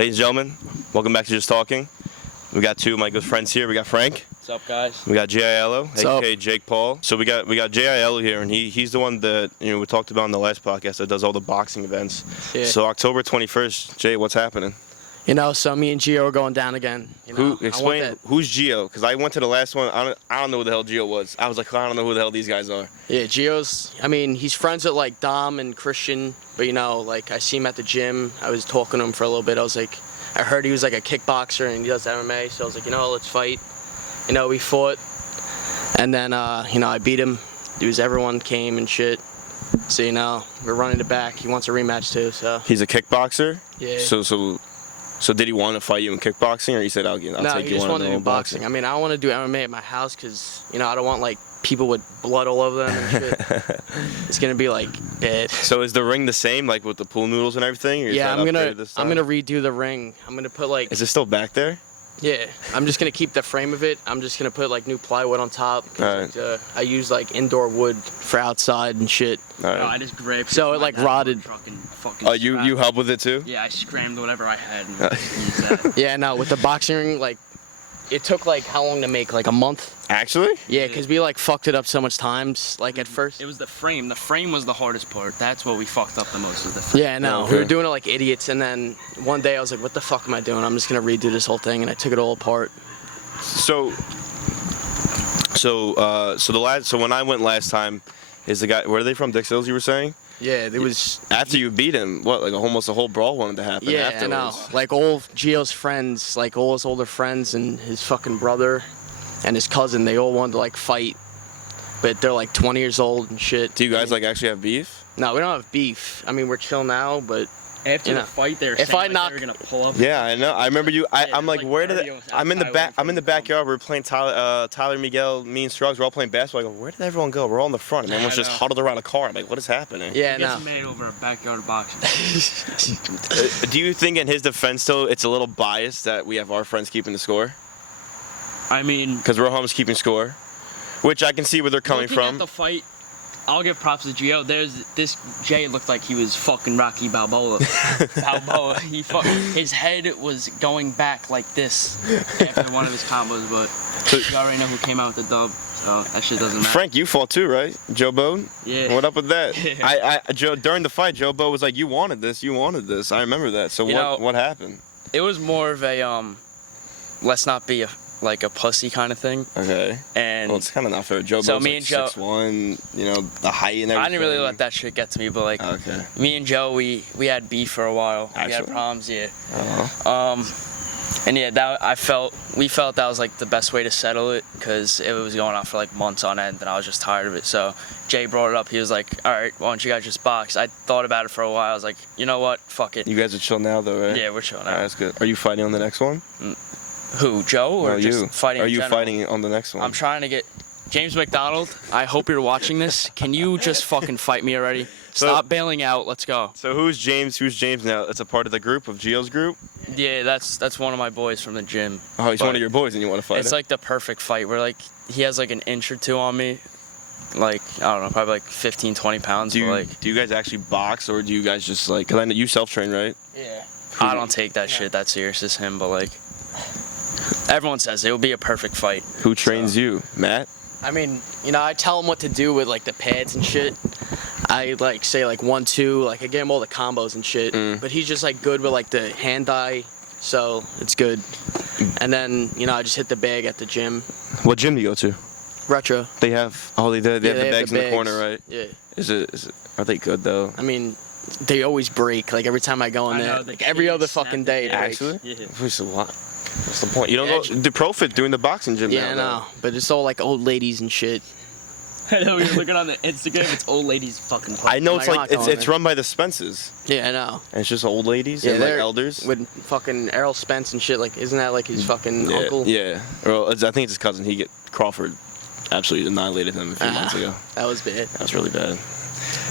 Ladies and gentlemen, welcome back to Just Talking. We got two of my good friends here. We got Frank. What's up, guys? We got J.I.L.O., a.k.a. up? Jake Paul. So we got J.I.L.O. here, and he's the one that we talked about in the last podcast that does all the boxing events. Yeah. So October 21st, Jay, what's happening? So me and Gio are going down again. Explain who's Gio? Because I went to the last one. I don't know who the hell Gio was. I was like, I don't know who the hell these guys are. Yeah, Gio's. He's friends with like Dom and Christian, but I see him at the gym. I was talking to him for a little bit. I was like, I heard he was like a kickboxer and he does MMA, so I was like, let's fight. We fought, and then I beat him. Everyone came and shit. So we're running it back. He wants a rematch too. So he's a kickboxer. Yeah. So did he want to fight you in kickboxing, or he said, I'll take you on? No, he just wanted to do boxing. I don't want to do MMA at my house because, I don't want, like, people with blood all over them and shit. It's going to be, like, bad. So is the ring the same, like, with the pool noodles and everything? Or yeah, I'm gonna redo the ring. I'm going to put, like... Is it still back there? Yeah. I'm just going to keep the frame of it. I'm just going to put, like, new plywood on top. Right. I use, like, indoor wood for outside and shit. Right. I just grabbed so it, like, rotted. Oh, you help with it, too? Yeah, I scrambled whatever I had and used that. Yeah, no, with the boxing ring, like, it took, like, how long to make? Like, a month? Actually? Yeah, because we, like, fucked it up so much times, like, at first. It was the frame. The frame was the hardest part. That's what we fucked up the most, was the frame. Yeah, no, Okay. we were doing it like idiots, and then one day I was like, what the fuck am I doing? I'm just going to redo this whole thing, and I took it all apart. So when I went last time, is the guy, where are they from? Dix Hills, you were saying? Yeah, it was... After you beat him, almost a whole brawl wanted to happen afterwards. I know. Like, all Gio's friends, like, all his older friends and his fucking brother and his cousin, they all wanted to, like, fight. But they're, like, 20 years old and shit. Do you guys, actually have beef? No, we don't have beef. We're chill now, but... After the fight, they were saying they were going to pull up. Yeah, I know. I remember you. I'm like, where did Mario I'm in the back. outside I'm in the backyard. We're playing Tyler, Miguel, me and Scruggs. We're all playing basketball. I go, where did everyone go? We're all in the front, and everyone's just huddled around a car. I'm like, what is happening? Yeah, He no. gets made over a backyard boxing. Do you think, in his defense, though, it's a little biased that we have our friends keeping the score? Because Roham's keeping score, which I can see where they're coming looking from. At the fight, I'll give props to Gio. This Jay looked like he was fucking Rocky Balboa. His head was going back like this after one of his combos, but you already know who came out with the dub, so that shit doesn't matter. Frank, you fought too, right? Joe Bode? Yeah. What up with that? Joe, during the fight, Joe Bode was like, you wanted this. I remember that. So what happened? It was more of a let's not be a pussy kind of thing. Okay. And it's kind of not fair. Joe Bode's so me and Joe, 6'1", the height and everything. I didn't really let that shit get to me, but okay. Me and Joe, we had beef for a while. Actually? We had problems, yeah. Uh-huh. And yeah, we felt that was like the best way to settle it because it was going on for like months on end, and I was just tired of it. So Jay brought it up. He was like, "All right, why don't you guys just box?" I thought about it for a while. I was like, you know what, fuck it. You guys are chill now, though, right? Yeah, we're chill now. All right, that's good. Are you fighting on the next one? Who, Joe, or no, just you. fighting? Are you in general? fighting on the next one? I'm trying to get James McDonald. I hope you're watching this. Can you just fucking fight me already? Stop bailing out. Let's go. So who's James? Who's James now? It's a part of the group of Gio's group. Yeah, that's one of my boys from the gym. Oh, he's one of your boys, and you want to fight It's him? like the perfect fight where he has like an inch or two on me. I don't know, probably like 15, 20 pounds. Do you guys actually box, or do you guys just because I know you self-train, right? Yeah. I don't take that shit that serious as him, but everyone says it would be a perfect fight. Who trains you, Matt? I tell him what to do with the pads and shit. I say 1, 2, I get him all the combos and shit. But he's just good with the hand eye, so it's good. And then I just hit the bag at the gym. What gym do you go to? Retro. They have they have the bags in the corner, right? Yeah. Is it? Are they good though? They always break. Every time I go in there, every other fucking day. Actually? Yeah. What's the point? You don't go the ProFit doing the boxing gym now. Yeah, I know. But it's all old ladies and shit. I know, you're looking on the Instagram, it's old ladies fucking playing. I know it's run by the Spences. Yeah, I know. And it's just old ladies and they're elders. With fucking Errol Spence and shit. Isn't that his fucking uncle? Yeah. Well, I think it's his cousin. Crawford absolutely annihilated him a few months ago. That was bad. That was really bad.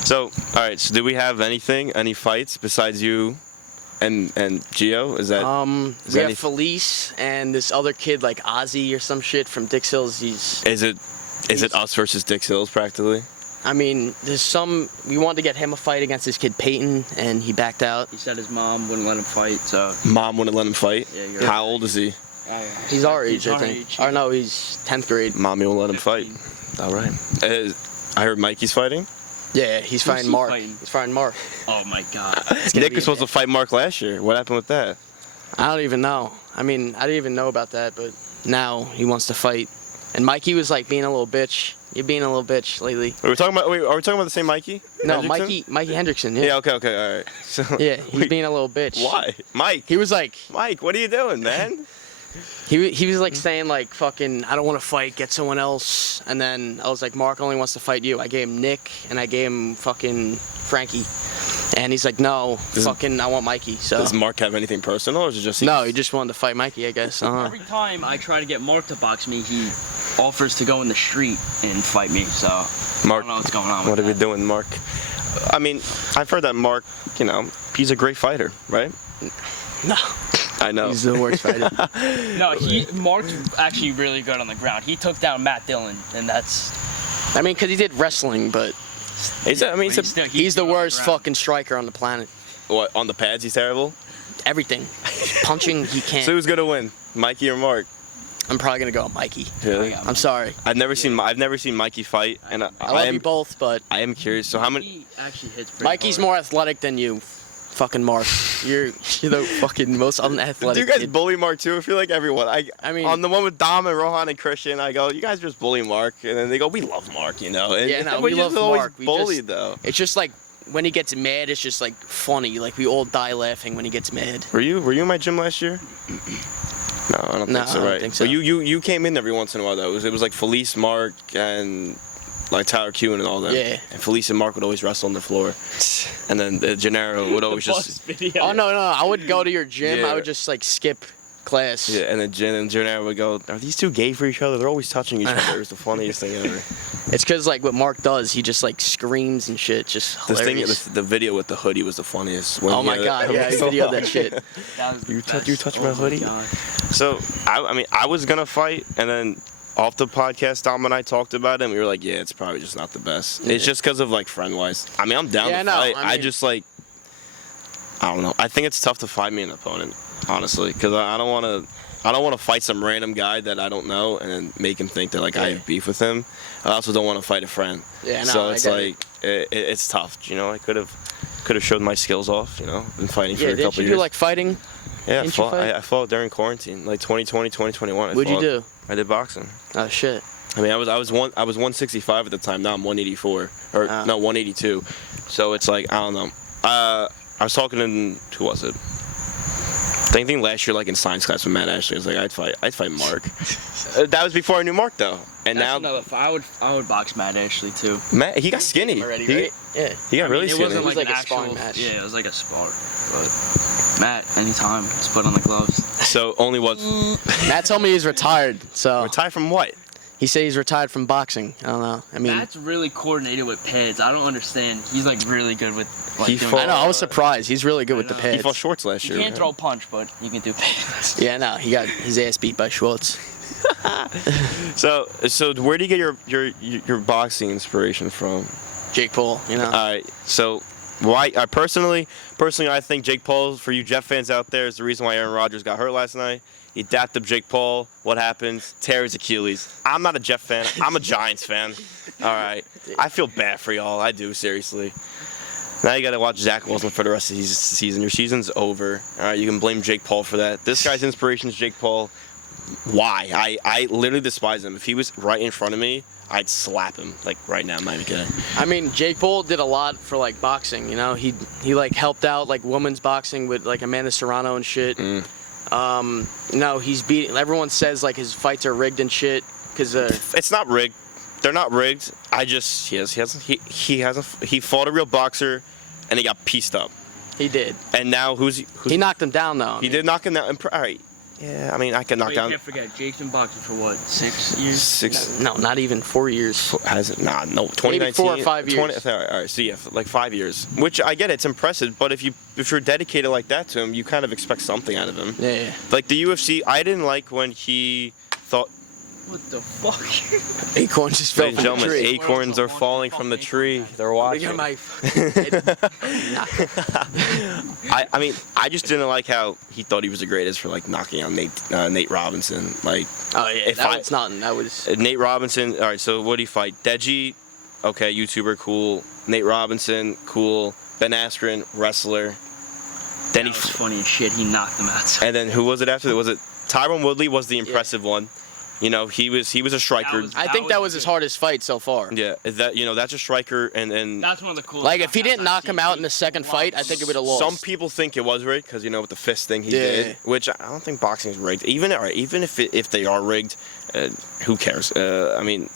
So, all right. So, do we have any fights besides you and Gio? Is that we have Felice and this other kid Ozzy or some shit from Dix Hills. Is it us versus Dix Hills practically? I mean, we wanted to get him a fight against his kid Peyton, and he backed out. He said his mom wouldn't let him fight, so. Mom wouldn't let him fight? Yeah, you're How old is he? He's our age, I our think. age. Or no, he's 10th grade. Mommy won't let him fight. All right. I heard Mikey's fighting. Yeah, he's fighting he Mark. fighting? He's fighting Mark. Oh my God. Nick was supposed to fight Mark last year. What happened with that? I don't even know. I mean, I didn't even know about that, but now he wants to fight. And Mikey was like being a little bitch. You're being a little bitch lately. Are we talking about the same Mikey? No, Hendrickson? Mikey Hendrickson. Yeah. Yeah. Okay. All right. So, Yeah, he's being a little bitch. Why, Mike? He was like, Mike, what are you doing, man? he was like saying like fucking, I don't want to fight, get someone else. And then I was like, Mark only wants to fight you. I gave him Nick and I gave him fucking Frankie. And he's like, no, fucking, I want Mikey. So Does Mark have anything personal, or is it just no, he just wanted to fight Mikey, I guess. Every time I try to get Mark to box me, he offers to go in the street and fight me. So Mark, I don't know what's going on. What with are we that. doing, Mark? I mean, I've heard that Mark, he's a great fighter, right? No, I know. he's the worst fighter. No, Mark's actually really good on the ground. He took down Matt Dillon, and that's. I mean, because he did wrestling, but He's he's the worst fucking striker on the planet. what, on the pads, he's terrible? Everything. Punching, he can't. So who's gonna win, Mikey or Mark? I'm probably gonna go with Mikey. Really? I'm sorry. I've never seen Mikey fight, and I love you both, but I am curious. So how many? He actually hits pretty Mikey's hard. more athletic than you, fucking Mark. You're the fucking most unathletic. Do you guys kid. bully Mark too? I feel like everyone. I mean- on the one with Dom and Rohan and Christian, I go, you guys just bully Mark, and then they go, we love Mark, And, Yeah, no, we we just love always Mark. We bullied just- though. It's just like when he gets mad, it's just like funny. Like we all die laughing when he gets mad. Were you in my gym last year? No, I don't No, think so. I don't Right? think so. But you came in every once in a while though. It was like Felice, Mark, and like Tyler Kuhn and all that. Yeah. And Felice and Mark would always wrestle on the floor, and then Gennaro would always just Oh no, I would go to your gym. Yeah. I would just like skip class. yeah. And then Gennaro would go, are these two gay for each other? They're always touching each other. It was the funniest thing ever. It's because like what Mark does, he just like screams and shit. Just hilarious. The video with the hoodie was the funniest. Oh my god, yeah, he videoed that shit. That was the You touch- best. you touch my Oh hoodie? God. So I mean, I was gonna fight, and then off the podcast, Dom and I talked about it, and we were like, yeah, it's probably just not the best. It's just because of like friend wise. I mean, I'm down Yeah, to no, fight. I mean- just like, I don't know. I think it's tough to find me an opponent, honestly, because I don't want to fight some random guy that I don't know and then make him think that like I have beef with him. I also don't want to fight a friend. Yeah, no, so I it's get like it's tough. I could have showed my skills off. Been fighting for Yeah, a did couple you years. do like fighting? Yeah, Didn't you fight? I fought during quarantine, like 2020, 2021. What'd you do? I did boxing. Oh shit. I mean, I was 165 at the time. Now I'm 184, or Ah. no 182. So it's like I don't know. I was talking to who was it? I think last year, like in science class with Matt Ashley, I was like, I'd fight Mark. That was before I knew Mark though, and That's now another, I would box Matt Ashley too. Matt he got skinny. Already, he, right? Yeah. he got really it skinny. wasn't It was like, like an a sparring actual match. Yeah, it was like a spar. But Matt, anytime, just put on the gloves. So only what? Matt told me he's retired, so Retired from what? he said he's retired from boxing. I don't know. I mean, Matt's really coordinated with pads. I don't understand. He's like really good with. Like, He doing fought- I know. I was surprised. He's really good with the know. pads. He fought Schwartz last You year. can't throw a punch, but you can do pads. Yeah, no, he got his ass beat by Schwartz. So where do you get your boxing inspiration from? Jake Paul, you know. All right. So why? Personally, I think Jake Paul, for you Jeff fans out there, is the reason why Aaron Rodgers got hurt last night. He dapped up Jake Paul. What happens? Tear his Achilles. I'm not a Jeff fan. I'm a Giants fan. All right. I feel bad for y'all. I do, seriously. Now you got to watch Zach Wilson for the rest of the season. Your season's over. All right. You can blame Jake Paul for that. This guy's inspiration is Jake Paul. Why? I literally despise him. If he was right in front of me, I'd slap him. Like right now, I'm not even kidding. I mean, Jake Paul did a lot for like boxing. You know, he like helped out like women's boxing with like Amanda Serrano and shit. You know, he's beating. Everyone says like his fights are rigged and shit because It's not rigged. They're not rigged. He fought a real boxer, and he got pieced up. he did. And now who's He knocked him down though. he did knock him down. All right. Yeah, I mean I can knock Wait, down. you can't forget, Jake's been boxing for what, 6 years? 6. No, not even 4 years. Has it? Nah, no. 2019. Maybe 4 or 5 years. All right. So yeah, like 5 years. Which I get, it's impressive. But if you're dedicated like that to him, you kind of expect something out of him. Yeah. Like the UFC, I didn't like when he thought What the fuck? Acorns just fell Ladies from and the gentlemen, tree. acorns are falling from the tree. They're watching. Look at my. I mean, I just didn't like how he thought he was the greatest for like knocking out Nate Robinson. Like, Oh yeah, If that I- was nothing. That was. Nate Robinson. All right, so what do you fight? Deji, okay, YouTuber, cool. Nate Robinson, cool. Ben Askren, wrestler. Then That was funny as shit. He knocked him out. and then who was it after? Was it Tyron Woodley? Was the impressive one? You know, he was a striker. was- I think that was his hardest fight so far. Yeah, is that that's a striker, and That's one of the coolest. Like if he didn't knockouts knock I've him seen. out in the second fight, I think it would have lost. some people think it was rigged because with the fist thing he Yeah. did, which I don't think boxing is rigged. Even if they are rigged, who cares? I mean,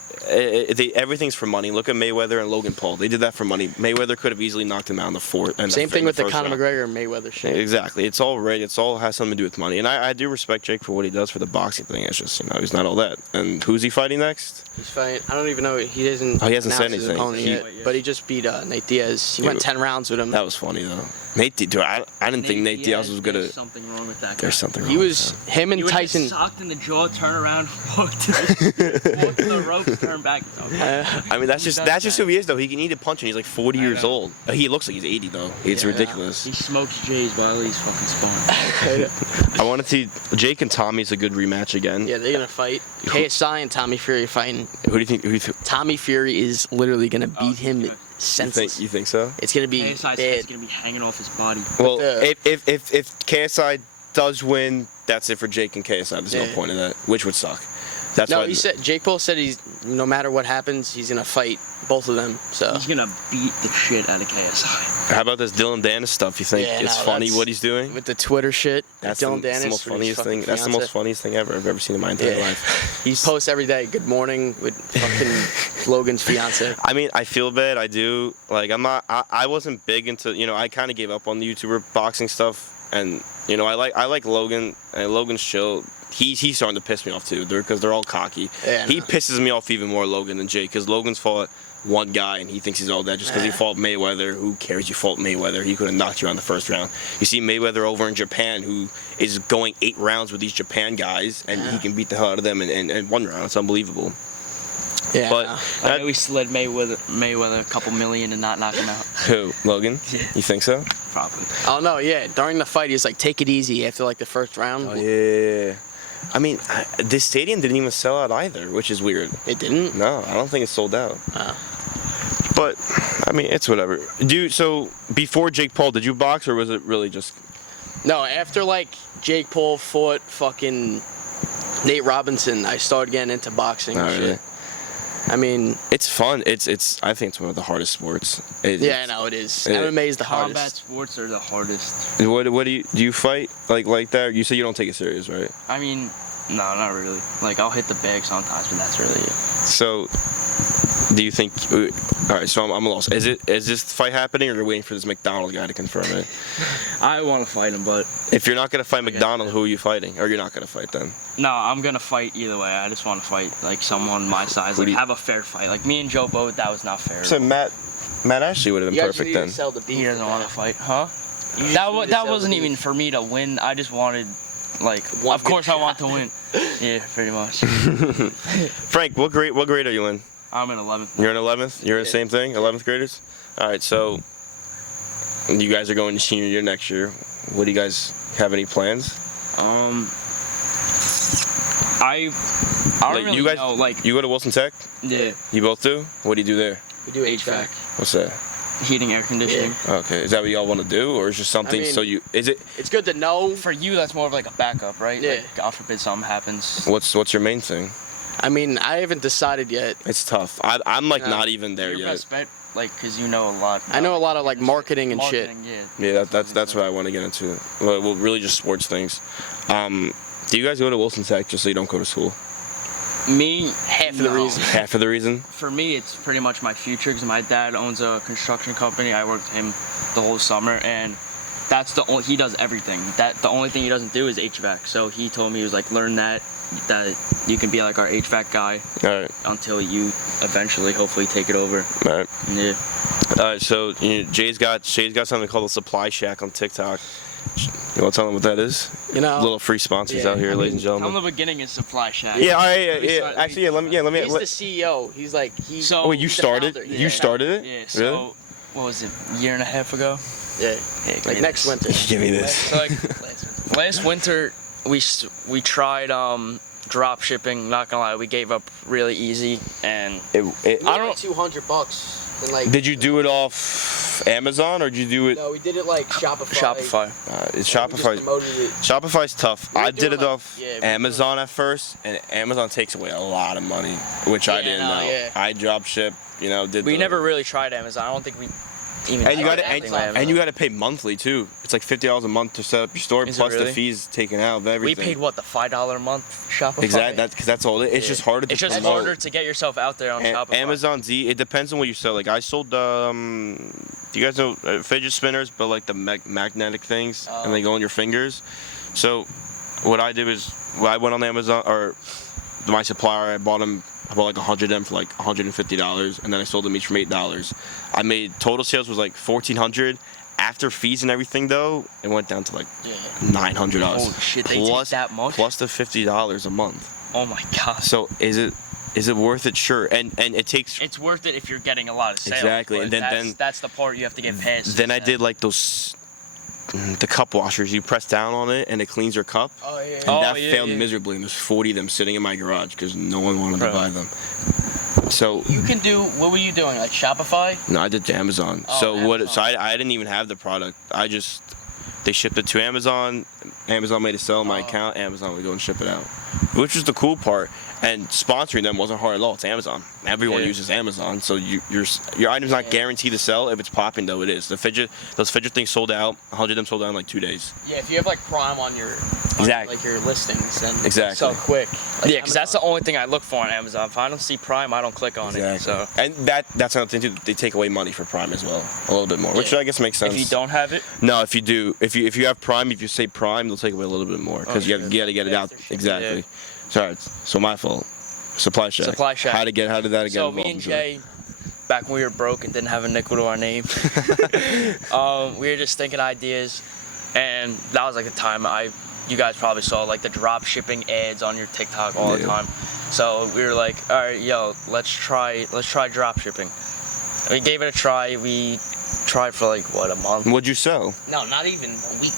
everything's for money. Look at Mayweather and Logan Paul. They did that for money. Mayweather could have easily knocked him out in the fourth. Same thing with the first Conor round. McGregor and Mayweather shit. Exactly. It's all rigged. It's all has something to do with money. And I do respect Jake for what he does for the boxing thing. It's just he's not all that. And who's he fighting next? He's fighting. I don't even know. He doesn't. Oh, he hasn't said announce his anything. opponent yet, but he just beat Nate Diaz. He went 10 rounds with him. That was funny though. Dude, I didn't think Nate Diaz was gonna. There's something wrong with that guy. There's something wrong. He with was that. him and He would Tyson. get socked in the jaw, turn around, walk to the ropes, turn back. Okay. I mean, that's Who just does who that? he is though. He can eat a punch and he's like 40 years know. old. He looks like he's 80 though. It's Yeah. ridiculous. He smokes J's while he's fucking sparring. I want to see Jake and Tommy's a good rematch again. Yeah, they're gonna fight. KSI and Tommy Fury fighting. Who do you think? Who do you think? Tommy Fury is literally gonna beat he's him gonna- senseless. You think so? It's gonna be KSI's bad. head's gonna be hanging off his body. Well, the- if KSI does win, that's it for Jake and KSI. There's no Yeah. point in that, which would suck. That's No, why he said Jake Paul said he's no matter what happens, he's gonna fight both of them. So He's gonna beat the shit out of KSI. How about this Dylan Dennis stuff? You think Yeah, it's no, funny that's- what he's doing? with the Twitter shit, That's Dylan the Dennis, most with his funniest thing. fucking That's the most fiance. funniest thing ever I've ever seen in my entire Yeah. life. He posts every day. Good morning with fucking Logan's fiance. I mean, I feel bad. I do. Like, I'm not. I wasn't big into. I kind of gave up on the YouTuber boxing stuff, and I like Logan. And Logan's chill. He's starting to piss me off too, because they're all cocky. Yeah, I He know. pisses me off even more, Logan, than Jake, because Logan's fought one guy and he thinks he's all that just because he Yeah. fought Mayweather. Who cares? You fought Mayweather. He could have knocked you out in the first round. You see Mayweather over in Japan, who is going 8 rounds with these Japan guys, and he can beat the hell out of them in 1 round. It's unbelievable. Yeah, But no. I know he slid Mayweather a couple million and not knock him out. who? Logan? Yeah. You think so? Probably. Oh no, yeah. During the fight, he's like, "Take it easy." After like the first round, Oh, yeah. I mean, this stadium didn't even sell out either, which is weird. it didn't. No, I don't think it's sold out. Oh. But I mean, it's whatever. So before Jake Paul, did you box or was it really just? No, after like Jake Paul fought fucking Nate Robinson, I started getting into boxing and Oh, shit. really? I mean, It's fun. It's. I think it's one of the hardest sports. yeah, I know it is. Yeah. MMA is the Combat hardest. sports are the hardest. What do you fight like that? You say you don't take it serious, right? I mean, no, not really. Like, I'll hit the bag sometimes, but that's really it. So, do you think? All right, so I'm lost. Is this fight happening, or you're waiting for this McDonald guy to confirm it? I want to fight him, but If you're not gonna fight Okay. McDonald, who are you fighting? Or you're not gonna fight then? no, I'm gonna fight either way. I just want to fight like someone my size, Who like do you- have a fair fight. Like me and Joe Boat, that was not fair. So Matt Ashley would have been You guys perfect need to then. sell the beef. He doesn't with want that. to fight, huh? You just That need to that sell wasn't the even beef. for me to win. I just wanted, like, One of course good I want to shot. win. Yeah, pretty much. Frank, what grade are you in? I'm in 11th. You're in 11th? You're in the same thing? 11th graders? All right, so you guys are going to senior year next year. What do you guys have any plans? I don't really you guys, know, like, you go to Wilson Tech? yeah, You both do? What do you do there? We do HVAC, What's that? heating, air conditioning. Okay, is that what y'all want to do, or is just something mean- so you? Is it? It's good to know. For you, that's more of like a backup, right? Yeah. Like, God forbid something happens. What's your main thing? I mean, I haven't decided yet. It's tough. I'm like No. not even there Your yet. best bet, like, cause you know a lot. I know a lot of like about marketing and shit. marketing, Yeah. Yeah, that's what I want to get into. Well, really just sports things. Do you guys go to Wilson Tech just so you don't go to school? Me, Half of the no. reason. Half of the reason. For me, it's pretty much my future because my dad owns a construction company. I worked with him the whole summer, and that's the only, he does everything. The only thing he doesn't do is HVAC. So he told me, he was like, learn that you can be like our HVAC guy All right, until you eventually, hopefully, take it over. all right. Yeah. All right, so Jay's got something called a supply shack on TikTok. You want to tell them what that is? You know, Little free sponsors Yeah, out here, I ladies and Tell them gentlemen. the beginning is Supply Shack. Yeah, all right, We yeah. start- Actually, let me. he's the CEO. He's like he's So- Oh, wait, you he's the started? founder. You started it? Yeah. So Really? what was it? A year and a half ago? Yeah, Yeah, give like me next this. winter. Give me this. So like last winter, we tried drop shipping. Not gonna lie, we gave up really easy, and We I made don't. like $200. And like, Did you do it off Amazon or did you do it? No, we did it like Shopify. Shopify. It's Yeah, we just Shopify. promoted it. Shopify's tough. We were I did doing, it like- off yeah, we were Amazon at first, and Amazon takes away a lot of money, which I Yeah, didn't no, know. yeah. I drop ship, did. We the- never really tried Amazon. I don't think we even. And you tried got to anything with and you got to pay monthly too. It's like $50 a month to set up your store, Is it plus the really? fees taken out of We everything. paid what, the $5 a month Shopify? Exactly. That's because that's all. It's just harder to It's just promote. harder to get yourself out there on Shopify. Amazon Z. It depends on what you sell. Like I sold. Do you guys know fidget spinners, but like the magnetic things, and they go on your fingers. So, what I did was, I went on Amazon or my supplier. I bought like 100 of them for like $150, and then I sold them each from $8. I made total sales was like $1,400. After fees and everything, though, it went down to like $900. Holy shit, they take that much? Plus the $50 a month. Oh my god. So is it worth it? Sure. And it takes. It's worth it if you're getting a lot of sales. Exactly, but and then- that's the part you have to get past. Then I did like those, the cup washers. You press down on it and it cleans your cup. Oh yeah. And Oh, that yeah, failed yeah. miserably. And there's 40 of them sitting in my garage because no one wanted Bro. to buy them. So You can do. What were you doing? Like Shopify? no, I did to Amazon. Oh, So what? So Amazon. I didn't even have the product. They shipped it to Amazon. Amazon made it sell in my Oh. account. Amazon would go and ship it out, which was the cool part. And sponsoring them wasn't hard at all. It's Amazon. Everyone Yeah. uses Amazon, so your item's not guaranteed to sell. If it's popping, though, it is. Those fidget things sold out. 100 of them sold out in like 2 days. Yeah, if you have like Prime on your Exactly. like your listings, then Exactly. so quick. Like, Yeah, because that's the only thing I look for on Amazon. If I don't see Prime, I don't click on it. So And that's another thing too. They take away money for Prime as well, a little bit more, which Yeah. I guess makes sense. if you don't have it, No, if you do, if you have Prime, if you say Prime, they'll take away a little bit more because you got to get it out. Exactly. Sorry, so my fault. Supply Shack. Supply Shack. How did that get so involved me and into Jay, back when we were broke and didn't have a nickel to our name, we were just thinking ideas, and that was like the time you guys probably saw like the drop shipping ads on your TikTok all the Yeah. time. So we were like, all right, yo, let's try drop shipping. We gave it a try. We tried for like what, a month? What'd you sell? No, not even a week.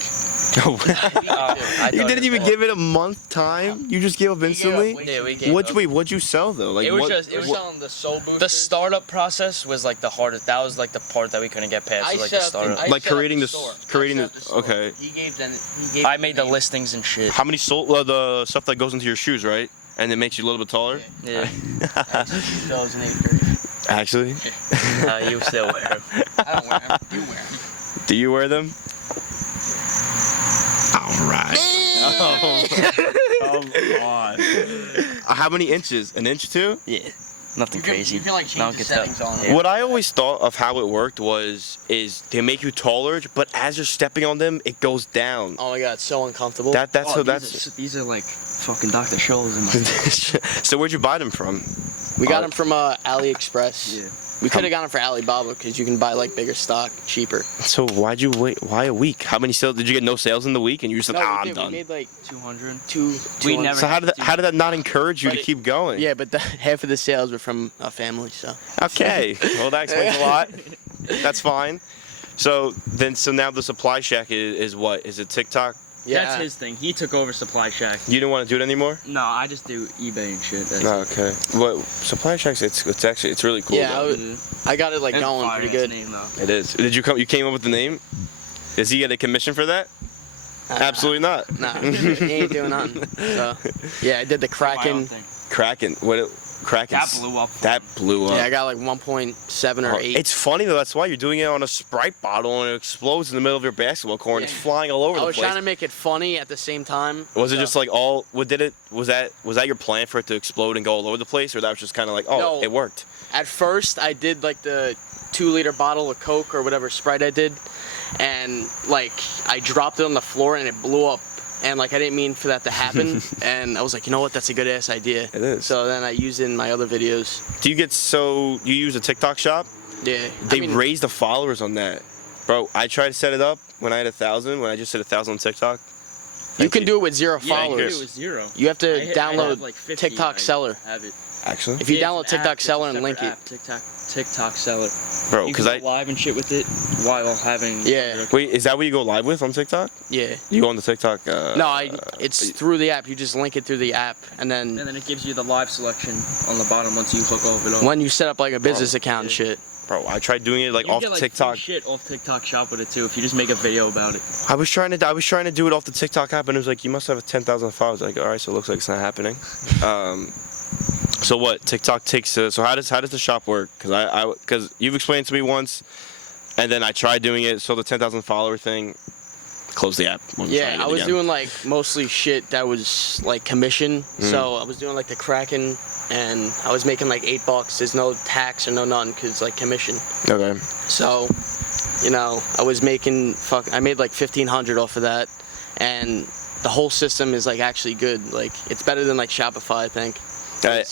I You thought didn't it even was- give it a month time. You just gave up instantly. Yeah, we gave up. What'd you sell though? Like It was what? just- It was what- selling the soul booster. The startup process was like the hardest. That was like the part that we couldn't get past. Was, like the startup. Like creating this- okay. He gave I made the listings and shit. How many sold the stuff that goes into your shoes, right? And it makes you a little bit taller. Yeah. those in 8th grade. Actually, You still wear them. I don't wear them. You wear them. do you wear them? All right. Come on. How many inches? An inch too? Yeah. Nothing crazy. You can like No one change the can tell. settings on it. Yeah. What I always thought of how it worked is they make you taller, but as you're stepping on them, it goes down. Oh my god, it's so uncomfortable. These are like fucking Dr. Scholl's in my So where'd you buy them from? we got them from AliExpress. Yeah. We could have gotten them for Alibaba because you can buy like bigger stock cheaper. So why'd you wait? Why a week? How many sales did you get? No sales in the week, and you just like, No, I'm we did. done. We made like 200. two. We 200. never- So how did that not encourage you But to it- keep going? Yeah, but half of the sales were from a family, so. Okay. Well, that explains a lot. That's fine. So now the Supply Shack is what? Is it TikTok? Yeah. That's his thing. He took over Supply Shack. You didn't want to do it anymore? No, I just do eBay and shit. That's No, okay. What Supply Shack's? It's really cool. Yeah, though. I got it like going pretty good. It is. Did you come? You came up with the name? Does he get a commission for that? Absolutely not. Nah, he ain't doing nothing. So, yeah, I did the Kraken. Kraken. Kraken. That blew up. That blew up. Yeah, I got like 1.7 or 8. It's funny though. That's why you're doing it on a Sprite bottle and it explodes in the middle of your basketball court. And it's flying all over I the was place. trying to make it funny at the same time. Was it so- just like all? What did it? Was that your plan for it to explode and go all over the place, or that was just kind of like, oh, No. it worked? At first, I did like the 2-liter bottle of Coke or whatever Sprite I did, and like I dropped it on the floor and it blew up. And like I didn't mean for that to happen, and I was like, you know what, that's a good ass idea. It is. So then I used it in my other videos. Do you get you use a TikTok shop? Yeah. They raised the followers on that. Bro, I tried to set it up when I had 1,000. When I just hit 1,000 on TikTok. You can do it with 0 Yeah, you followers. can do it with 0. You have to I download have like 50, TikTok I Seller. Have it. Actually, If you Yeah, download it's an TikTok app, it's Seller a and link separate it. app, TikTok Seller. bro, You because can go live and shit with it while having. Yeah. wait, is that what you go live with on TikTok? Yeah. You go on the TikTok? No, it's through the app. You just link it through the app, and And then then it gives you the live selection on the bottom once you hook over it. when you set up like a business account and yeah. shit. Bro, I tried doing it like you off get, like, TikTok. free shit off TikTok Shop with it too if you just make a video about it. I was trying to do it off the TikTok app, and it was like, you must have 10,000 followers. Like, all right, so it looks like it's not happening. So what? TikTok takes. So how does the shop work? Because you've explained to me once, and then I tried doing it. So the 10,000 follower thing. Close the app. Yeah, I was doing like mostly shit that was like commission. So I was doing like the Kraken, and I was making like $8. There's no tax or no none because like commission. Okay. So, you know, I was making I made like 1,500 off of that, and the whole system is like actually good. Like it's better than like Shopify, I think.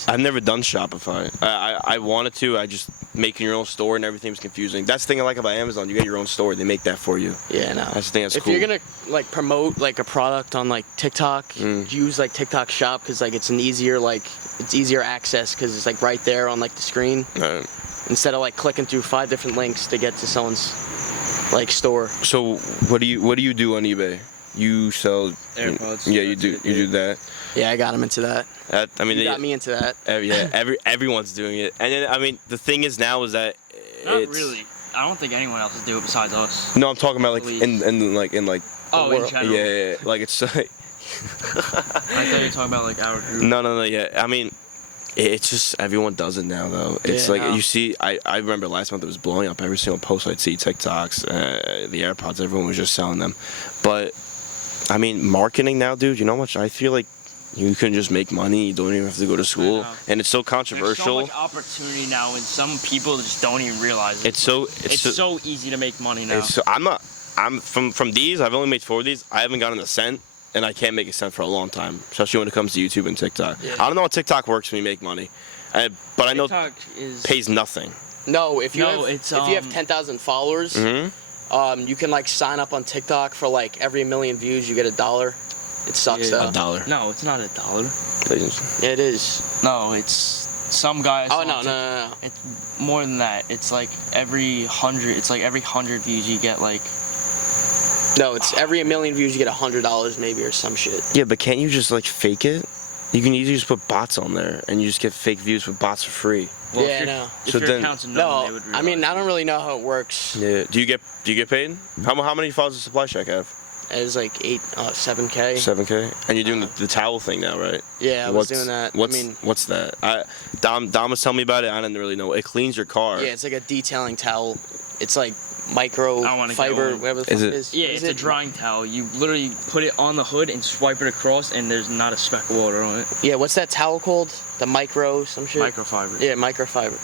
I've never done Shopify. I wanted to. I just making your own store and everything's confusing. That's the thing I like about Amazon. You get your own store. They make that for you. Yeah, no. That's the thing that's if cool. you're gonna like promote like a product on like TikTok, use like TikTok Shop because like it's easier access because it's like right there on like the screen instead of like clicking through 5 different links to get to someone's like store. So what do you do on eBay? You sell AirPods. Yeah, you do that. Yeah, I got him into that. I mean, You got me into that. everyone's doing it. And then I mean, the thing is now is that Not really. I don't think anyone else is doing it besides us. No, I'm talking about like in the Oh, in world. general. Yeah. Like it's. I thought you were talking about like our group. No. Yeah, I mean, it's just everyone does it now though. It's Yeah, like no. you see. I remember last month it was blowing up. Every single post I'd see, TikToks, the AirPods. Everyone was just selling them. But I mean, marketing now, dude. You know how much I feel like. You can just make money. You don't even have to go to school, and it's so controversial. There's so much opportunity now, and some people just don't even realize it. It's so easy to make money now. I'm from these. I've only made 4 of these. I haven't gotten a cent, and I can't make a cent for a long time, especially when it comes to YouTube and TikTok. Yeah. I don't know how TikTok works when you make money, but I know TikTok pays nothing. No, if you it's, if you have 10,000 followers, you can like sign up on TikTok for like every 1 million views you get $1. It sucks though. $1. No, it's not $1. Yeah, it is. No, it's some guys. Oh no. It's more than that. It's like every 100. It's like every 100 views you get like. No, it's every 1 million views you get $100 maybe or some shit. Yeah, but can't you just like fake it? You can easily just put bots on there, and you just get fake views with bots for free. Well, Yeah, if no. If So your then- account's known, they would I mean, realize I don't really know how it works. Yeah. Do you get paid? How many followers does Supply Shack have? It's like 7K. 7K. And you're doing the towel thing now, right? Yeah, I was doing that. What's that? Dom was telling me about it. I didn't really know. It cleans your car. Yeah, it's like a detailing towel. It's like I micro wanna get fiber, one. whatever the fuck Is it it- is. Yeah, What it's is a it? drying towel. You literally put it on the hood and swipe it across, and there's not a speck of water on it. Yeah, what's that towel called? The micro some shit? Microfiber. Yeah, microfiber.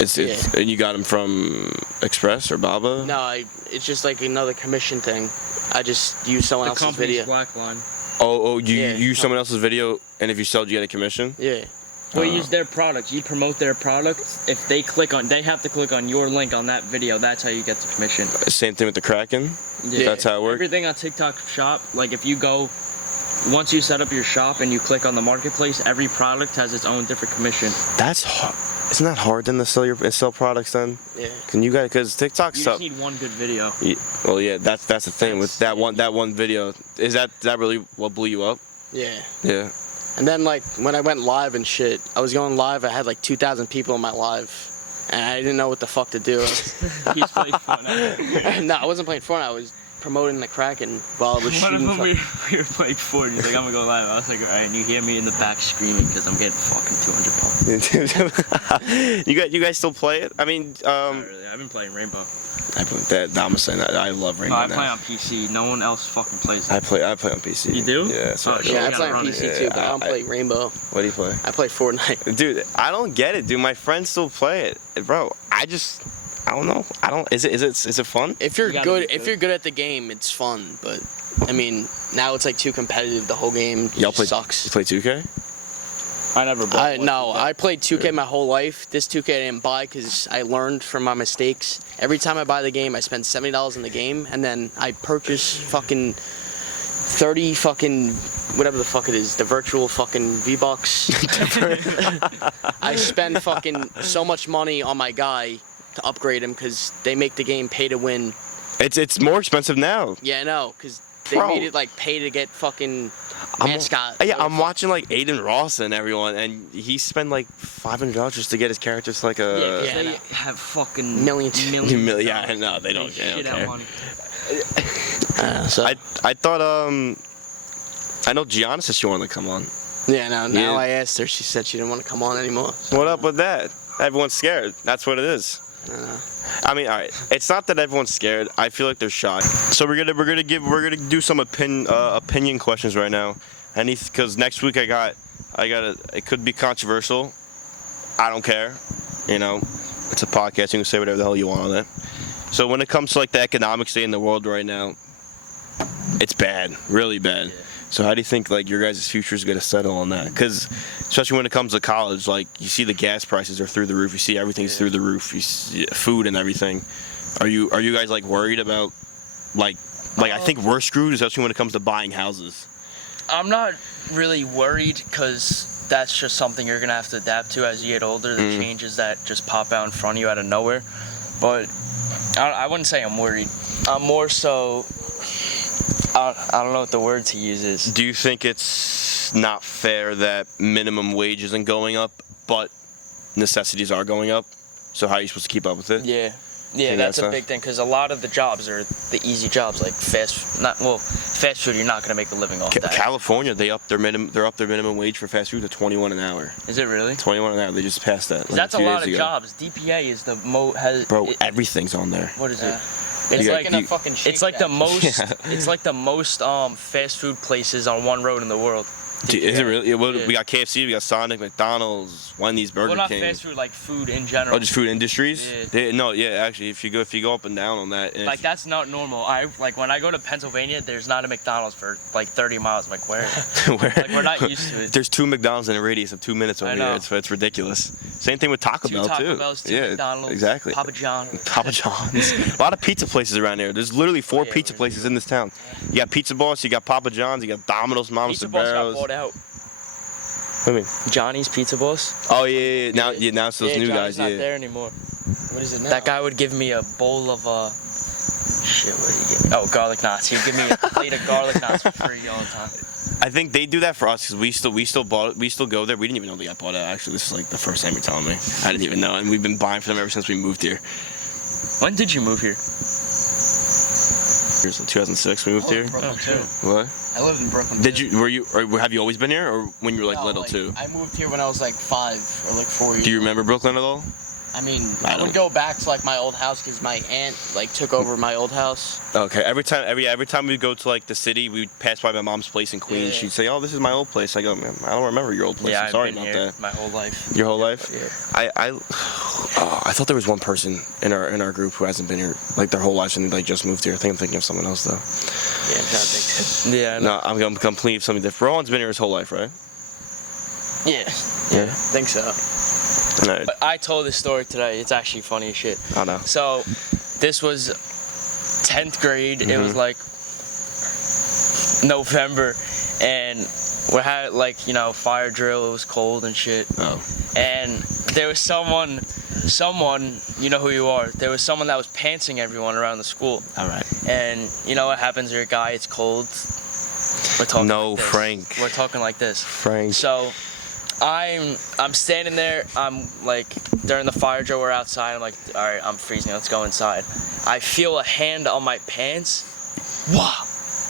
It's and you got them from Express or Baba? No, it's just like another commission thing. I just use someone The else's company's video. black line. You Yeah. use someone else's video, and if you sell it, you get a commission? Yeah. Well, you use their product. You promote their product. If they they have to click on your link on that video. That's how you get the commission. Same thing with the Kraken? Yeah. That's how it works? Everything on TikTok Shop, like if you go, once you set up your shop and you click on the marketplace, every product has its own different commission. That's hard. Isn't that hard then to sell products then? Yeah. Can you guys, because TikTok's You just need one good video. Well, yeah, that's the thing with that one video. Is that really what blew you up? Yeah. Yeah. And then like when I went live and shit, I was going live. I had like 2,000 people in my live, and I didn't know what the fuck to do. He's playing Fortnite. No, I wasn't playing Fortnite. I was promoting the Kraken while I was One of shooting. them we were playing Fortnite. He's like, I'm gonna go live. I was like, alright, and you hear me in the back screaming because I'm getting fucking 200 bucks. You guys still play it? I mean, Not really. I've been playing Rainbow. I play that. I'm saying that. I love No, Rainbow I now. play on PC. No one else fucking plays it. I play on PC. You do? Yeah. So Oh, shit. Yeah, I gotta play on run it. PC too, but I don't play Rainbow. What do you play? I play Fortnite. Dude, I don't get it, dude. My friends still play it, bro. I don't know. Is it fun? If you're You gotta good, be if good. you're good at the game, it's fun. But I mean, now it's like too competitive. The whole game Y'all play sucks. You play 2K? I never bought one. No, I played 2K my whole life. This 2K I didn't buy because I learned from my mistakes. Every time I buy the game, I spend $70 in the game, and then I purchase fucking 30 fucking whatever the fuck it is, the virtual fucking V-Bucks. I spend fucking so much money on my guy to upgrade him because they make the game pay to win. It's more expensive now. Yeah, I know, because they made it like pay to get fucking mascot. I'm watching like Aiden Ross and everyone, and he spent like $500 just to get his character to like a. Yeah, They have fucking Millions. Yeah, I know they don't. Shit They out don't money. care. So I thought I know Gianna said she wanted to come on. yeah, now Yeah. I asked her. She said she didn't want to come on anymore. What up with that? Everyone's scared. That's what it is. I mean, all right. It's not that everyone's scared. I feel like they're shy. So we're gonna do some opinion questions right now, and because next week I got it could be controversial. I don't care. You know, it's a podcast. You can say whatever the hell you want on it. So when it comes to like the economic state in the world right now, it's bad, really bad. Yeah. So how do you think like your guys' future is gonna settle on that? Because especially when it comes to college, like you see the gas prices are through the roof. You see everything's through the roof. You see food and everything. Are you guys like worried about like I think we're screwed, especially when it comes to buying houses. I'm not really worried because that's just something you're gonna have to adapt to as you get older. The changes that just pop out in front of you out of nowhere. But I wouldn't say I'm worried. I'm more so. I don't know what the word to use is. Do you think it's not fair that minimum wage isn't going up, but necessities are going up? So how are you supposed to keep up with it? Yeah, Think that's that's a big thing because a lot of the jobs are the easy jobs, like fast food. You're not gonna make a living off that. California, they're up their minimum wage for fast food to 21 an hour. Is it really? 21 an hour. They just passed that. Like That's a few lot days of ago. jobs. DPA is the Bro, everything's on there. What is it? It's You like got- in a you- fucking. It's like the most. Yeah. It's like the most fast food places on one road in the world. Is it really? Yeah. We got KFC, we got Sonic, McDonald's, Wendy's, Burger Well, not King. fast food, like food in general. Oh, just food industries? Yeah. No, actually, if you go up and down on that, and Like that's not normal. Like when I go to Pennsylvania, there's not a McDonald's for like 30 miles. I'm like, where? where, Like we're not used to it. There's 2 McDonald's in a radius of 2 minutes over I here. know. It's ridiculous. Same thing with Taco Bell Taco too. Bells, 2 yeah, McDonald's, exactly. Papa John. Papa John's. A lot of pizza places around here. There's literally 4 yeah, pizza we're- places in this town. You got Pizza Boss, you got Papa John's, you got Domino's, Mama's Pizza Boss got Barrows. bought out. What do you mean? Johnny's Pizza Boss. Oh yeah. Now it's those new Johnny's guys. not Yeah. there anymore. What is it now? That guy would give me a bowl of shit. What did he give me? Oh, garlic knots. He'd give me a plate of garlic knots for free all the time. I think they do that for us because we still go there. We didn't even know they got bought out. Actually, this is like the first time you're telling me. I didn't even know, and we've been buying for them ever since we moved here. When did you move here? Here's 2006 we moved here. Brooklyn too. What? I lived in Brooklyn. Have you always been here, or when you were like No, little too? I moved here when I was like 5 or like 4 years. Do you remember Brooklyn at all? I mean, I I would go back to like my old house because my aunt like took over my old house. Okay. Every time we go to like the city, we pass by my mom's place in Queens. Yeah. She'd say, "Oh, this is my old place." I go, "Man, I don't remember your old place. Yeah, I'm I've sorry been about here that." my whole life. Your whole life? Yeah. I thought there was one person in our group who hasn't been here like their whole lives and like just moved here. I think I'm thinking of someone else though. Yeah, I'm trying to think. Yeah. No, I'm completely something different. Rowan's been here his whole life, right? Yeah. Yeah. Think so. No, But I told this story today. It's actually funny as shit. I know. So, this was 10th grade. It was like November, and we had like fire drill. It was cold and shit. Oh. And there was someone, you know who you are. There was someone that was pantsing everyone around the school. All right. And you know what happens? You're a guy. It's cold. We're talking. No, like this. Frank. We're talking like this. Frank. So, I'm standing there. I'm like during the fire drill. We're outside. I'm like, all right, I'm freezing. Let's go inside. I feel a hand on my pants. Wow.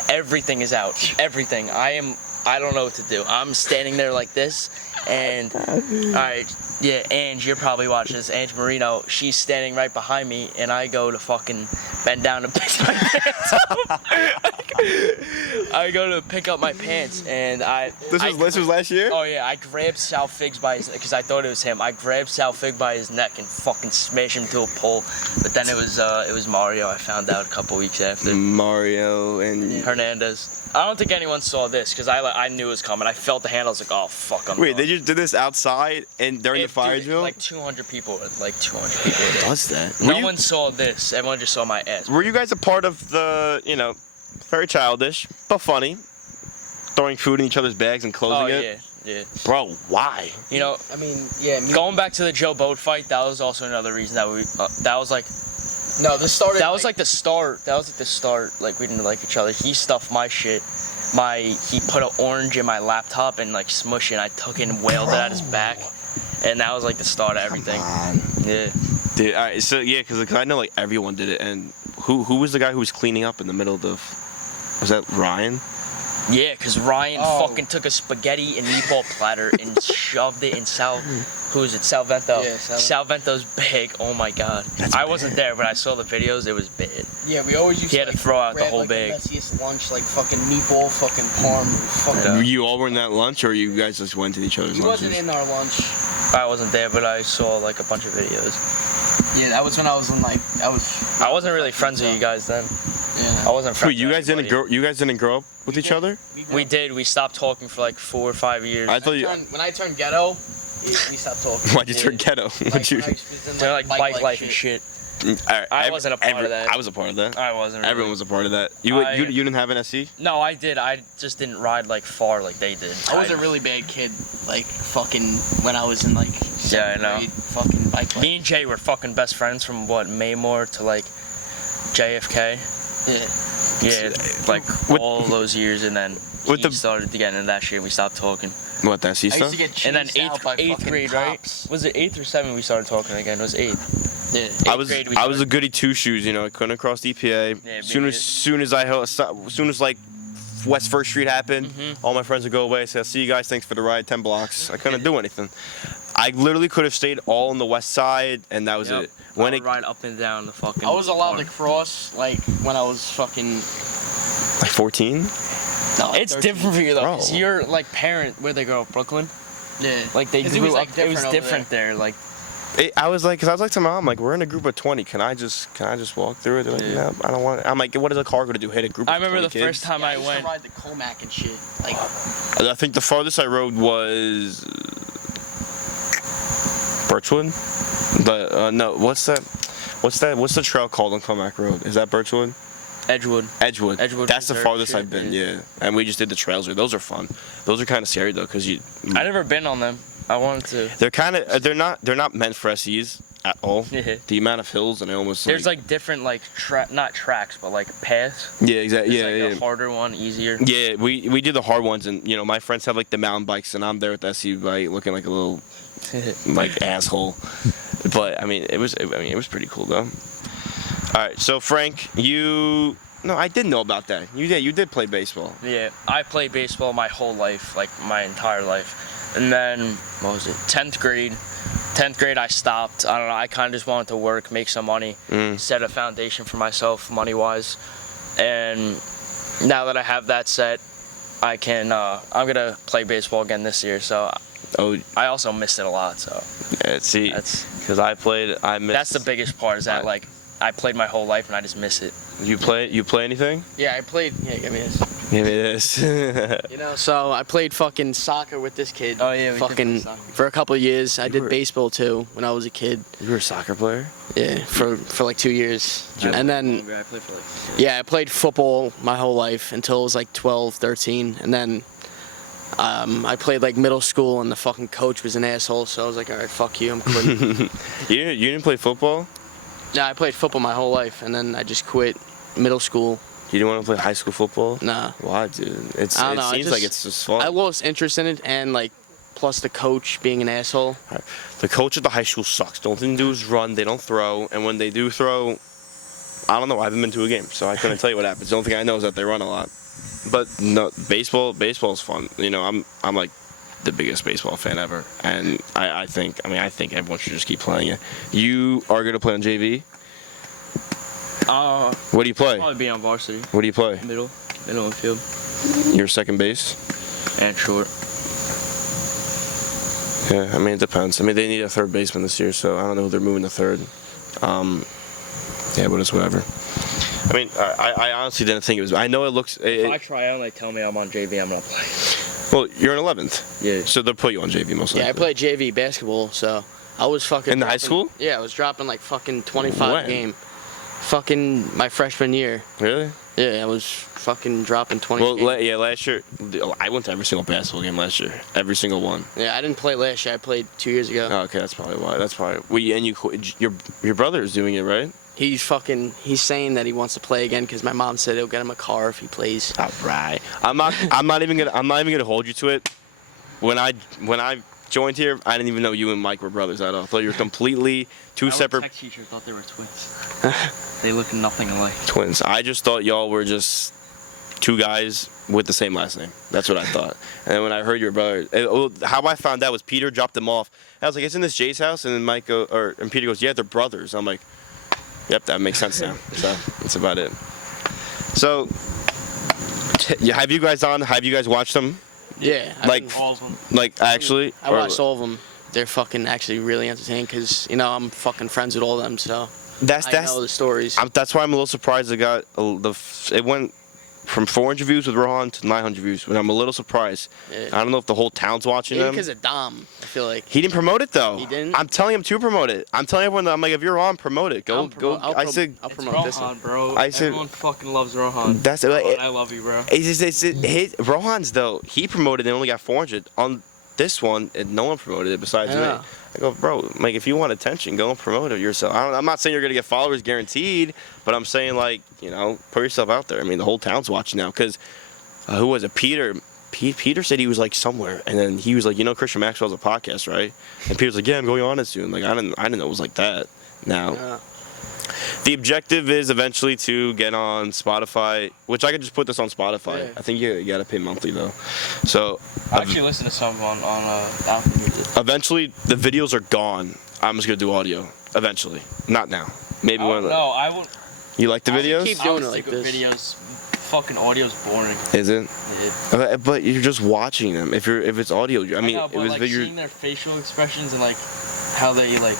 Everything is out. Everything. I don't know what to do. I'm standing there like this, and all right, yeah, Ange, you're probably watching this. Ange Marino, she's standing right behind me, and I go to fucking bend down and piss my pants off. I go to pick up my pants, and This was last year? Oh yeah, I grabbed Sal Figgs by his, because I thought it was him. I grabbed Sal Figg by his neck and fucking smashed him to a pole. But then it was Mario. I found out a couple weeks after. Mario and Hernandez. I don't think anyone saw this because I knew it was coming. I felt the hand. I was like, oh fuck, I'm Wait, done. they just did this outside and during the fire drill? Like 200 people. Like 200 people. Were there. Does that? No one saw this. Everyone just saw my ass. Were you guys a part of the, very childish, but funny, throwing food in each other's bags and closing it? Yeah. Bro, why? I mean, yeah. Going back to the Joe Boat fight, that was also another reason that that was like. No, this started. That was like the start. That was like the start. Like we didn't like each other. He stuffed my shit. He put an orange in my laptop and like smushed it. And I took it and wailed it at his back, and that was like the start of everything. Come on. Yeah. Dude, all right, so yeah, because I know like everyone did it, and who was the guy who was cleaning up in the middle of the? Was that Ryan? Yeah, because Ryan fucking took a spaghetti and meatball platter and shoved it in who is it? Salvento. Yeah, Salvento's bag. Oh my god. I wasn't there, but I saw the videos. It was bad. Yeah, we always used He had to throw out the grab, whole like, bag. The messiest lunch, like fucking meatball, fucking parm, fucking. You all were in that lunch, or you guys just went to each other's He lunches? wasn't in our lunch. I wasn't there, but I saw like a bunch of videos. Yeah, that was when I was in like I wasn't really friends with you guys then. Yeah. I wasn't friends. Wait, you with guys didn't everybody. grow? You guys didn't grow up with each other? We did. We stopped talking for like 4 or 5 years. I thought you. When I turned ghetto, we stopped talking. Why'd you turn ghetto? Like, What'd you? when I was in, They're like bike life and shit. I wasn't a part of that. I was a part of that. I wasn't. Really. Everyone was a part of that. You didn't have an SC? No, I did. I just didn't ride like far like they did. I was a really bad kid, like fucking when I was in like Yeah, I know. grade, fucking bike life. Me and Jay were fucking best friends from what, Maymore to like JFK. Yeah. Yeah, like all those years, and then With he the- started to get into that shit. We stopped talking. What, that SC I used stuff? to get And then chased out by eighth fucking grade, cops. right? Was it 8th or 7th we started talking again? It was 8th. Yeah. Eighth I was grade, we I was a started- goody two shoes, I couldn't cross the EPA. Yeah, soon me as like West First Street happened, Mm-hmm. all my friends would go away. Say, "I'll see you guys. Thanks for the ride. 10 blocks." I couldn't do anything. I literally could have stayed all on the west side, and that was Yep. it. When I it would ride up and down the fucking. I was allowed to park. cross like when I was fucking. like 14. No, It's 13. different for you though, Bro. 'cause you're like parent. Where they grow up, Brooklyn. Yeah. Like they 'Cause grew it was, up. like, It was over different there. Like I was like to my mom, like, we're in a group of 20. Can I just walk through it? They're like, Yeah. no, I don't want. I'm like, what is a car gonna do? Hit a group? I of remember 20 the kids? first time Yeah, I used went. to ride the Comac and shit. Like. I think the farthest I rode was Birchwood. No, what's that? What's the trail called on Comac Road? Is that Birchwood? Edgewood. Edgewood. Edgewood That's the Reserve farthest shit, I've been. yeah. Yeah, and we just did the trails. Those are fun. Those are kind of scary though, because I never been on them. I wanted to. they're kind of they're not meant for SEs at all. Yeah. The amount of hills and they almost There's like different like not tracks but like paths. yeah, exactly. There's Yeah, like yeah. a harder one, easier. Yeah, we did the hard ones, and my friends have like the mountain bikes, and I'm there with the SE bike, looking like a little like asshole. But I mean, it was pretty cool though. All right, so Frank, no, I did know about that. You did play baseball. Yeah, I played baseball my whole life, like my entire life. And then, what was it, 10th grade? 10th grade I stopped. I don't know, I kind of just wanted to work, make some money, set a foundation for myself money-wise. And now that I have that set, I'm going to play baseball again this year. So Oh, I also missed it a lot, so yeah, see, that's because I missed. that's the biggest part, is that like I played my whole life and I just miss it. You play anything? Yeah, I played. Yeah, give me this. Give me this. So I played fucking soccer with this kid. Oh, yeah, we did fucking play soccer. for a couple of years. I did were- baseball too when I was a kid. You were a soccer player? Yeah, for like 2 years. And then I played for like. yeah, I played football my whole life until I was like 12, 13, and then I played like middle school, and the fucking coach was an asshole. So I was like, all right, fuck you, I'm quitting. You didn't play football? Yeah, I played football my whole life, and then I just quit middle school. You didn't want to play high school football? Nah, Why, dude? It I don't know, seems like it's just fun. I lost interest in it, and like plus the coach being an asshole. The coach at the high school sucks. The only thing they do is run. They don't throw. And when they do throw, I don't know. I haven't been to a game, so I couldn't tell you what happens. The only thing I know is that they run a lot. But no, baseball is fun. I'm like the biggest baseball fan ever, and I think everyone should just keep playing it. You are gonna play on JV. What do you play? Probably be on varsity. What do you play? Middle. Middle infield. You're second base. And short. Yeah, I mean it depends. I mean they need a third baseman this year, so I don't know who they're moving to third. Yeah, but it's whatever. I mean, I honestly didn't think it was. I know it looks. If I try out and they tell me I'm on JV, I'm gonna play. Well, you're in 11th. Yeah. So they'll put you on JV most likely. Yeah, I played JV basketball, so I was fucking. In the high dropping- school? Yeah, I was dropping like fucking 25 When? a game. Fucking my freshman year. Really? Yeah, I was fucking dropping 20. Well, a game. yeah, last year I went to every single basketball game last year. Every single one. Yeah, I didn't play last year. I played 2 years ago. Oh, okay, that's probably why. That's probably. Your brother is doing it, right? He's saying that he wants to play again because my mom said it'll get him a car if he plays. All right. I'm not even gonna hold you to it. When I joined here, I didn't even know you and Mike were brothers at all. I thought you were completely two separate Tech teacher thought they were twins. They look nothing alike. twins. I just thought y'all were just two guys with the same last name. That's what I thought. And then when I heard you were brothers, how I found out was Peter dropped them off. I was like, "Isn't this Jay's house?" And then and Peter goes, "Yeah, they're brothers." I'm like, "Yep, that makes sense now." So that's about it. So, have you guys watched them? Yeah. Actually? I watched all of them. They're fucking actually really entertaining because, I'm fucking friends with all of them, so I know the stories. That's why I'm a little surprised it got it went from 400 views with Rohan to 900 views. And I'm a little surprised. Yeah. I don't know if the whole town's watching them. because of Dom, I feel like. He didn't promote it though. He didn't? I'm telling him to promote it. I'm telling everyone that I'm like, if you're on, promote it. Go. I'll I said. I'll promote this one. Rohan, bro. I said- Everyone fucking loves Rohan. That's Rohan, I love you, bro. Rohan's though. He promoted it and only got 400 on this one, and no one promoted it besides me. Yeah. I go, bro, like if you want attention, go and promote it yourself. I'm not saying you're gonna get followers guaranteed, but I'm saying like, put yourself out there. I mean, the whole town's watching now because who was it? Peter said he was like somewhere, and then he was like, Christian Maxwell's a podcast, right? And Peter's like, yeah, I'm going on it soon. Like I didn't know it was like that. Now. Yeah. The objective is eventually to get on Spotify, which I could just put this on Spotify. Yeah. I think you got to pay monthly though. So I actually listened to some on Apple Music. eventually the videos are gone. I'm just gonna do audio eventually, not now. Maybe one of the. No, I won't. You like the videos? keep I doing would it like stick with this. videos. Fucking audio's boring. Is it? Yeah. But you're just watching them. If it's audio, I mean, know, if but it's like video, seeing their facial expressions and like how they like,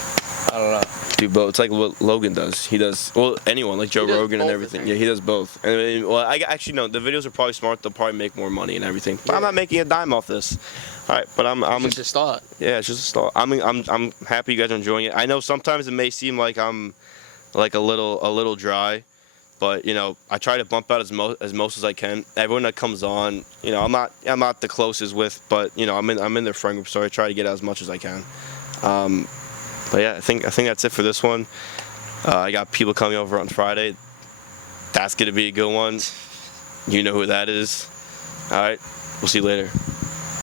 I don't know. do both. It's like what Logan does. He does anyone like Joe He does Rogan and both, I everything. think. Yeah, he does both. I actually no. The videos are probably smart. They'll probably make more money and everything. But I'm Yeah. not making a dime off this. All right, but I'm It's just a start. yeah, it's just a start. I'm happy you guys are enjoying it. I know sometimes it may seem like I'm like a little dry, but I try to bump out as most as I can. Everyone that comes on, I'm not the closest with, but I'm in their friend group, so I try to get out as much as I can. But yeah, I think that's it for this one. I got people coming over on Friday. That's gonna be a good one. You know who that is. All right, we'll see you later.